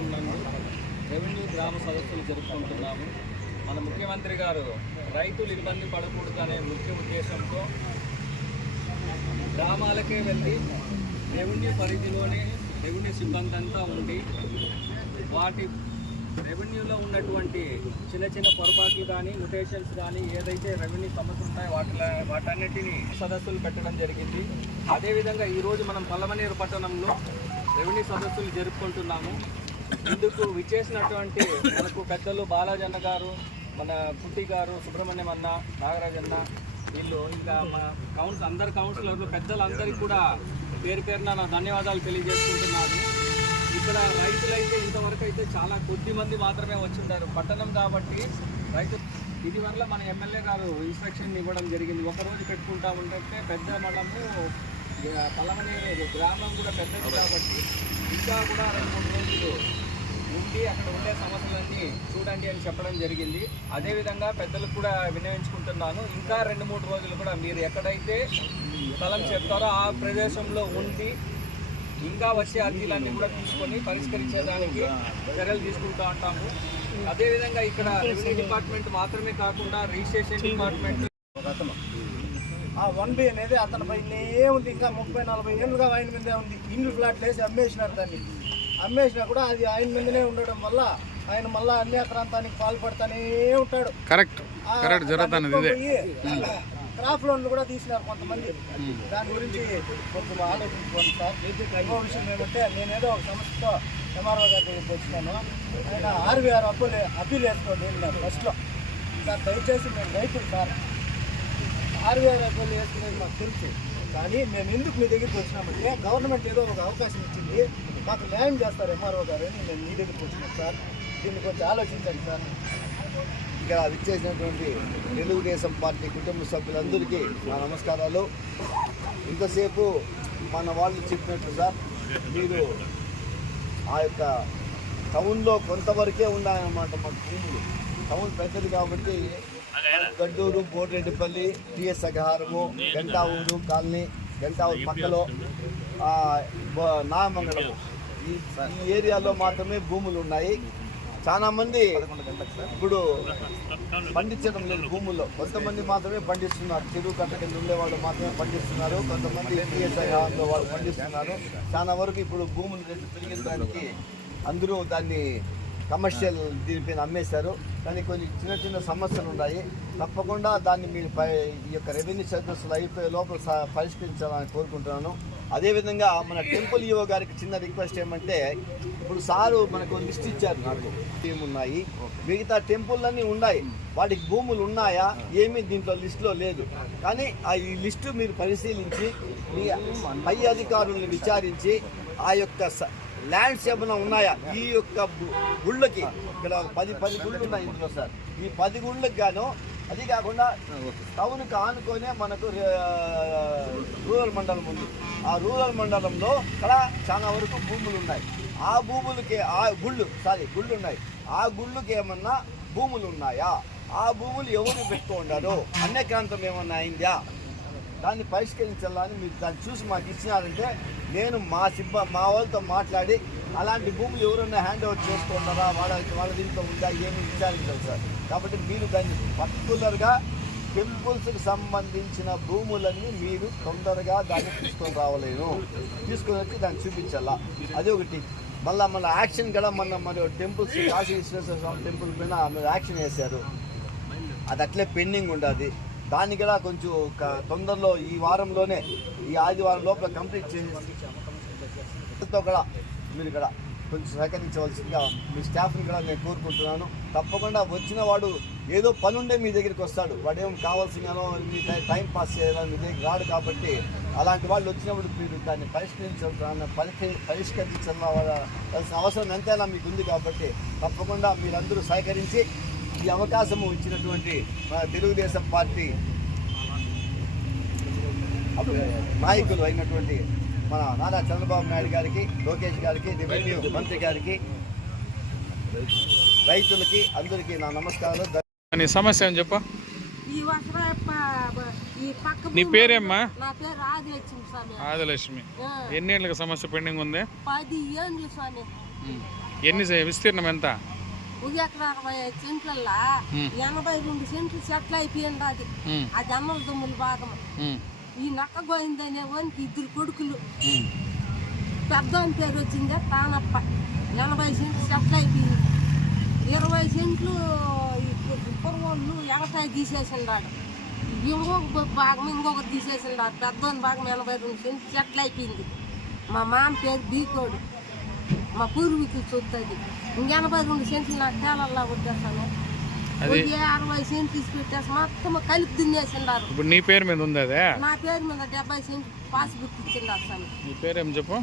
పట్టణం నందు రెవెన్యూ గ్రామ సదస్సులు జరుపుకుంటున్నాము. మన ముఖ్యమంత్రి గారు రైతులు ఇబ్బంది పడకూడదనే ముఖ్య ఉద్దేశంతో గ్రామాలకే వెళ్ళి రెవెన్యూ పరిధిలోనే రెవెన్యూ సిబ్బంది అంతా ఉండి వాటి రెవెన్యూలో ఉన్నటువంటి చిన్న చిన్న పొరపాట్లు కానీ మ్యుటేషన్స్ కానీ ఏదైతే రెవెన్యూ సమస్యలు ఉంటాయో వాటన్నిటిని సదస్సులు పెట్టడం జరిగింది. అదేవిధంగా ఈరోజు మనం పల్లమనేరు పట్టణంలో రెవెన్యూ సదస్సులు జరుపుకుంటున్నాము. ఇందుకు విచ్చేసినటువంటి మనకు పెద్దలు బాలాజన్న గారు, మన పుట్టి గారు, సుబ్రహ్మణ్యం అన్న, నాగరాజన్న, వీళ్ళు ఇంకా మా అందరు కౌన్సిలర్లు పెద్దలందరికీ కూడా పేరు పేరున నా ధన్యవాదాలు తెలియజేసుకుంటున్నాను. ఇక్కడ రైతులైతే ఇంతవరకు అయితే చాలా కొద్ది మంది మాత్రమే వచ్చిన్నారు. పట్టణం కాబట్టి రైతు ఇది వల్ల మన ఎమ్మెల్యే గారు ఇన్స్ట్రక్షన్ ఇవ్వడం జరిగింది. ఒకరోజు పెట్టుకుంటా ఉంటే పెద్ద మనము పల్లమనేరు గ్రామం కూడా పెద్దది కాబట్టి ఇంకా కూడా 2-3 రోజులు ఉండి అక్కడ ఉండే సమస్యలన్నీ చూడండి అని చెప్పడం జరిగింది. అదేవిధంగా పెద్దలకు కూడా వినియోగించుకుంటున్నాను. ఇంకా 2-3 రోజులు కూడా మీరు ఎక్కడైతే స్థలం చెప్తారో ఆ ప్రదేశంలో ఉండి ఇంకా వచ్చే అర్జీలన్నీ కూడా తీసుకొని పరిష్కరించేదానికి చర్యలు తీసుకుంటూ ఉంటాము. అదేవిధంగా ఇక్కడ రెవెన్యూ డిపార్ట్మెంట్ మాత్రమే కాకుండా రిజిస్ట్రేషన్ డిపార్ట్మెంట్ ఆ 1B అనేది అతని పైనే ఉంది. ఇంకా 30-40 ఏళ్ళుగా ఆయన మీదే ఉంది. ఇండ్లు ఫ్లాట్లు వేసి అమ్మేసినారు. దాన్ని అమ్మేసినా కూడా అది ఆయన మీదనే ఉండడం వల్ల ఆయన మళ్ళీ అన్యాక్రాంతానికి పాల్పడతానే ఉంటాడు. కరెక్ట్ జరుగుతుంది. క్రాప్ లోన్లు కూడా తీసినారు కొంతమంది. దాని గురించి కొంచెం ఆలోచించుకోండి సార్. ఇంకో విషయం ఏమంటే నేనేదో ఒక సమస్యతో ఎంఆర్ఓ గారి దగ్గరికి వచ్చినాను. ఆయన 6,000 అప్పీల్ వేసుకోండి నేను ఫస్ట్లో. సార్ దయచేసి మేము రైతులు సార్ 6,000 అప్పీల్ వేసుకునేది మాకు తెలుసు. కానీ మేము ఎందుకు మీ దగ్గరికి వచ్చినామంటే గవర్నమెంట్ ఏదో ఒక అవకాశం ఇచ్చింది, మాకు న్యాయం చేస్తారు ఎంఆర్ఓ గారు అని మేము మీ దగ్గరికి వచ్చినాం సార్. దీన్ని కొంచెం ఆలోచించండి సార్. ఇక్కడ విచ్చేసినటువంటి తెలుగుదేశం పార్టీ కుటుంబ సభ్యులందరికీ నా నమస్కారాలు. ఇంతసేపు మన వాళ్ళు చెప్పినట్టు సార్, మీరు ఆ యొక్క టౌన్లో కొంతవరకే ఉన్నాయన్నమాట. మాకు భూములు టౌన్ పెద్దది కాబట్టి గడ్డూరు, బోటిరెడ్డిపల్లి, టిఎస్ అగ్రహారము, గంటావూరు కాలనీ, గంటావూరు పక్కలో నామంగళము ఈ ఏరియాలో మాత్రమే భూములు ఉన్నాయి. చాలా మంది ఇప్పుడు పండించడం లేదు భూముల్లో. కొంతమంది మాత్రమే పండిస్తున్నారు. చెరువు కట్ట కింద ఉండేవాళ్ళు మాత్రమే పండిస్తున్నారు. కొంతమంది టీఎస్ఐ హాల్లో వాళ్ళు పండిస్తున్నారు. చాలా వరకు ఇప్పుడు భూములు రేట్లు పెరిగిన దానికి అందరూ దాన్ని కమర్షియల్ దీనిపైన అమ్మేశారు. కానీ కొన్ని చిన్న చిన్న సమస్యలు ఉన్నాయి. తప్పకుండా దాన్ని మీరు ఈ యొక్క రెవెన్యూ సదస్సులు అయిపోయే లోపల పరిష్కరించాలని కోరుకుంటున్నాను. అదేవిధంగా మన టెంపుల్ ఈవో గారికి చిన్న రిక్వెస్ట్ ఏమంటే, ఇప్పుడు సారు మనకు లిస్ట్ ఇచ్చారు, నాకు ఏమున్నాయి, మిగతా టెంపుల్లన్నీ ఉన్నాయి, వాటికి భూములు ఉన్నాయా ఏమీ దీంట్లో లిస్టులో లేదు. కానీ ఈ లిస్టు మీరు పరిశీలించి మీ పై అధికారులను విచారించి ఆ యొక్క ల్యాండ్స్ ఏమైనా ఉన్నాయా ఈ యొక్క గుళ్ళకి. ఇక్కడ 10 గుళ్ళు ఉన్నాయి ఇందులో సార్. ఈ 10 గుళ్ళకి గాను, అది కాకుండా టౌన్కి ఆనుకొనే మనకు రూరల్ మండలం ఉంది. ఆ రూరల్ మండలంలో ఇక్కడ చాలా వరకు భూములు ఉన్నాయి. ఆ భూములకి గుళ్ళు ఉన్నాయి. ఆ గుళ్ళకి ఏమన్నా భూములు ఉన్నాయా, ఆ భూములు ఎవరు పెట్టుకుంటారో, అన్యక్రాంతం ఏమన్నా అయిందా, దాన్ని పరిష్కరించాలని మీరు దాన్ని చూసి మాకు ఇచ్చినారంటే నేను మా వాళ్ళతో మాట్లాడి అలాంటి భూములు ఎవరైనా హ్యాండ్ ఓవర్ చేసుకుంటారా, వాళ్ళ దీంట్లో ఉందా ఏమి విచారించాలి సార్. కాబట్టి మీరు దాన్ని పర్టికులర్గా టెంపుల్స్కి సంబంధించిన భూములన్నీ మీరు తొందరగా దాన్ని తీసుకొని రావలేను, తీసుకొని వచ్చి దాన్ని చూపించాలా. అది ఒకటి. మళ్ళీ మన యాక్షన్ కూడా మన టెంపుల్స్ కాశీ విశ్వేశ్వర స్వామి టెంపుల్ పైన యాక్షన్ వేశారు. అది అట్లే పెండింగ్ ఉండదు. దాన్ని కూడా కొంచెం తొందరలో ఈ వారంలోనే, ఈ ఆదివారం లోపల కంప్లీట్ చేసేతో కూడా మీరు ఇక్కడ కొంచెం సహకరించవలసిందిగా మీ స్టాఫ్ని కూడా నేను కోరుకుంటున్నాను. తప్పకుండా వచ్చిన వాడు ఏదో పనుండే మీ దగ్గరికి వస్తాడు, వాడేమో కావాల్సిందనో మీ టైం పాస్ చేయాలని మీ దగ్గరికి రాడు. కాబట్టి అలాంటి వాళ్ళు వచ్చినప్పుడు మీరు దాన్ని పరిష్కరించాల్సిన అవసరం ఎంతైనా మీకు ఉంది. కాబట్టి తప్పకుండా మీరందరూ సహకరించి ఈ అవకాశము ఇచ్చినటువంటి మన తెలుగుదేశం పార్టీ నాయకులు అయినటువంటి మన నారా చంద్రబాబు నాయుడు గారికి, లోకేష్ గారికి, రెవెన్యూ మంత్రి గారికి, రైతులకి అందరికీ నా నమస్కారాలు. సమస్య అని చెప్ప. నీ పేరేమ్మా? ఆదిలక్ష్మి. ఎన్నేళ్ళకి సమస్య పెండింగ్ ఉంది? 10 ఏళ్ళు. ఎన్ని విస్తీర్ణం ఎంత? 1 ఎకరా 65 సెంట్లల్లా 82 సెంట్లు సెట్లు అయిపోయింది. అది అన్నల దుమ్ముల భాగం. ఈ నక్క గోయిందనే వానికి 2 కొడుకులు. పెద్ద పేరు వచ్చిందే తానప్ప. 80 సెంట్లు సెట్లు అయిపోయింది. 20 సెంట్లు కుర్రోళ్ళు ఎగటాయి తీసేసిండాడు. ఇంకొక భాగం ఇంకొకటి తీసేసిండాడు. పెద్దోని భాగం 82 సెంట్లు సెట్లు అయిపోయింది. మా మామ పేరు బీకోడు. మా పూర్వీకులు చూస్తుంది. 82 సెంట్లు నాకు తేలల్లా కొట్టేస్తాను. 60 సెంట్లు తీసి పెట్టేసి మొత్తం కలిపి దున్నేసిండారు. ఇప్పుడు నీ పేరు మీద ఉంది అదే? నా పేరు మీద 70 సెంట్లు పాస్బుక్ ఇచ్చిండారు సార్. నీ పేరేం చెప్పు?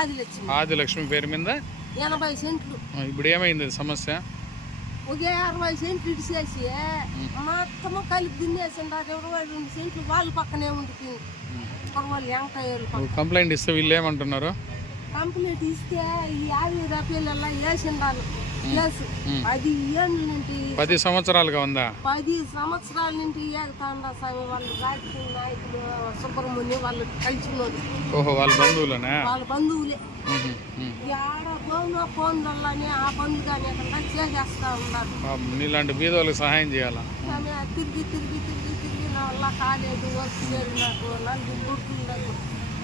ఆదిలక్ష్మి. ఆదిలక్ష్మి పేరు మీద 80 సెంట్లు. ఇప్పుడు ఏమైంది సమస్య? 60 సెంట్లు ఇడిచేసి మొత్తం కలిపి దున్నేసిండారు. 22 సెంట్లు వాళ్ళు పక్కనే ఉండిపోయింది. వాళ్ళు వెంకటయ్య కంప్లైంట్ ఇస్తే వీళ్ళు ఏమంటున్నారు? కంప్లీట్ ఇస్తే ఈ 50 రూపాయలల్లా వేసిండాలి. కేసు 10 ఏళ్ళ నుండి 10 సంవత్సరాలుగా ఉందా? 10 సంవత్సరాల నుండి ఏగుతాండా స్వామి. వాళ్ళు రాజకీయ నాయకులు సుబ్రహ్మణ్యం వాళ్ళు కలిసినోడు. ఓహో, వాళ్ళ బంధువులనే? వాళ్ళ బంధువులే. ఆడ పోను పోన్లనే ఆ బంధు కానీ అక్కడ చేసేస్తా ఉన్నారు. నీలాంటి బీదోళ్ళకి సహాయం చేయాలా? తిరిగి తిరిగి తిరిగి తిరిగి నా వల్ల కాలేదు. వచ్చేది నాకు 4 గుర్తులు.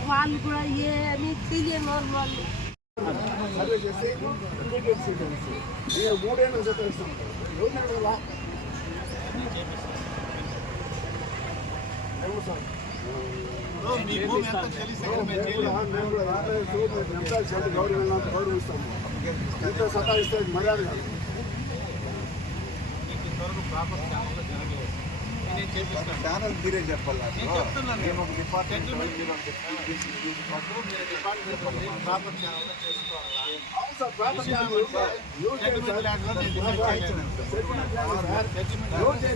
వాళ్ళు కూడా ఏమీ తెలియని వాళ్ళు. సర్వే చేసి ఇండికేట్స్ ఇవ్వండి. నేను 3 ఏళ్ళు చెప్పేస్తాను. ఎవరు గౌరవిస్తాము. ఇంత సతాయిస్తే మర్యాద కాదు. ఛానల్ మీరే చెప్పాలి.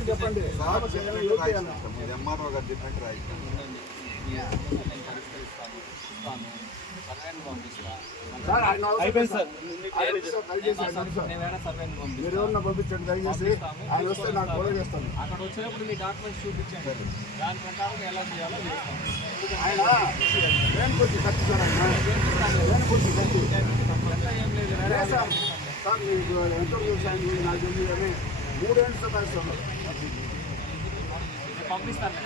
చెప్పండి. ఎంఆర్ఓ గారు చెప్పినట్టు రాయి. అయిపోయింది సార్. మీరు ఎవరన్నా పంపించండి దయచేసి. ఆయన వస్తే నాకు ఫోన్ చేస్తాను. అక్కడ వచ్చినప్పుడు మీ డాక్యుమెంట్స్ చూపించండి. దాని ప్రకారం ఎలా చేయాలో చేస్తాం. ఆయన ట్రైన్ కొద్ది ఖర్చు సార్. ట్రైన్ కొద్ది ఖర్చు ఏం లేదు సార్. సార్ మీకు ఎంతో నాకు తెలియదు కానీ 3 ఏళ్ళు సతాయిస్తాను. పంపిస్తాను.